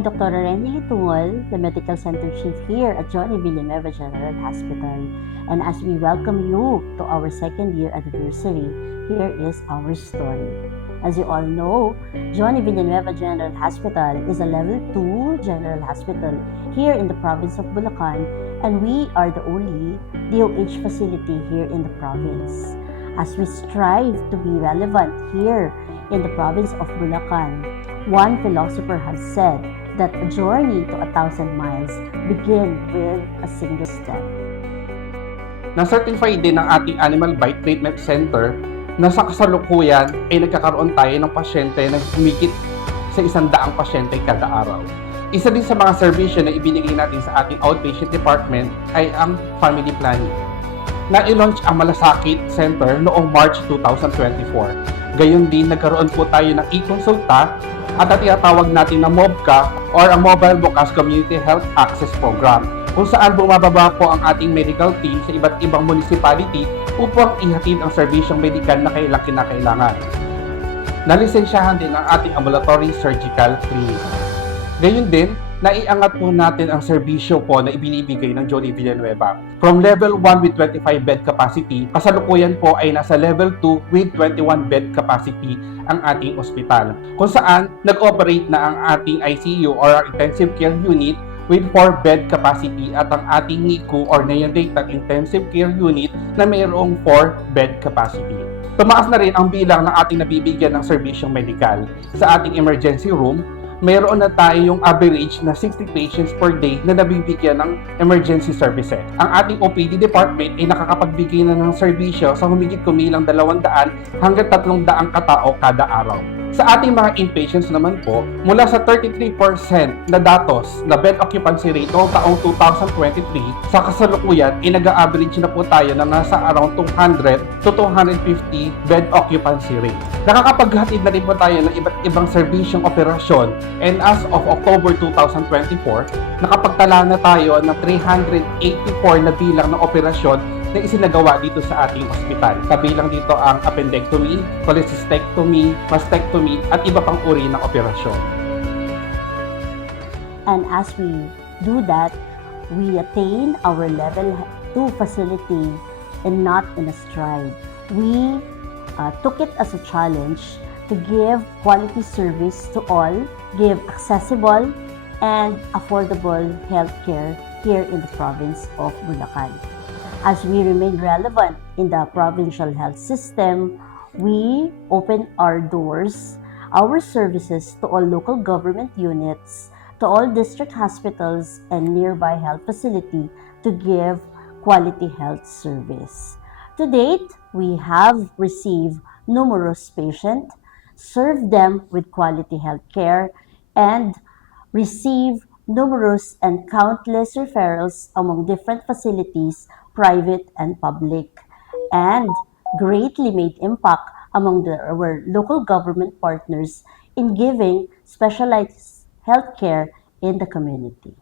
I'm Dr. Renny Litungol, the Medical Center Chief here at Johnny Villanueva General Hospital. And as we welcome you to our second year anniversary, here is our story. As you all know, Johnny Villanueva General Hospital is a Level 2 General Hospital here in the province of Bulacan, and we are the only DOH facility here in the province. As we strive to be relevant here in the province of Bulacan, one philosopher has said that a journey to 1,000 miles begins with a single step. Na-certify din ng ating Animal Bite Treatment Center na sa kasalukuyan ay nagkakaroon tayo ng pasyente na humigit sa 100 pasyente kada araw. Isa din sa mga serbisyo na ibinigay natin sa ating outpatient department ay ang family planning. Na-launch ang Malasakit Center noong March 2024. Gayon din, nagkaroon po tayo ng e-consulta at ang tinatawag natin na MOBCA or ang Mobile Bukas Community Health Access Program, kung saan bumababa po ang ating medical team sa iba't ibang municipality upang ihatid ang serbisyong medikal na kinakailangan. Nalisensyahan din ang ating ambulatory surgical clinic. Gayon din, naiangat po natin ang serbisyo po na ibinibigay ng Johnny Villanueva. From level 1 with 25 bed capacity, kasalukuyan po ay nasa level 2 with 21 bed capacity ang ating ospital, kung saan nag-operate na ang ating ICU or intensive care unit with 4 bed capacity at ang ating NICU or neonatal intensive care unit na mayroong 4 bed capacity. Tumaas na rin ang bilang ng ating nabibigyan ng serbisyong medikal. Sa ating emergency room, mayroon na tayong average na 60 patients per day na nabibigyan ng emergency services. Ang ating OPD department ay nakakapagbigay na ng serbisyo sa humigit kumilang 200 hanggang 300 katao kada araw. Sa ating mga inpatients naman po, mula sa 33% na datos na bed occupancy rate noong taong 2023, sa kasalukuyan ay nag-average na po tayo na nasa around 200 to 250 bed occupancy rate. Nakakapaghatid na rin po tayo ng iba't ibang serbisyong operasyon, and as of October 2024, nakapagtala na tayo ng 384 na bilang ng operasyon na isinagawa dito sa ating ospital. Kabilang dito ang appendectomy, cholecystectomy, mastectomy, at iba pang uri ng operasyon. And as we do that, we attain our level 2 facility and not in a stride. We took it as a challenge to give quality service to all, give accessible and affordable healthcare here in the province of Bulacan. As we remain relevant in the provincial health system, we open our doors, our services to all local government units, to all district hospitals and nearby health facility to give quality health service. To date, we have received numerous patients, served them with quality health care, and received numerous and countless referrals among different facilities, private and public, and greatly made impact among our local government partners in giving specialized healthcare in the community.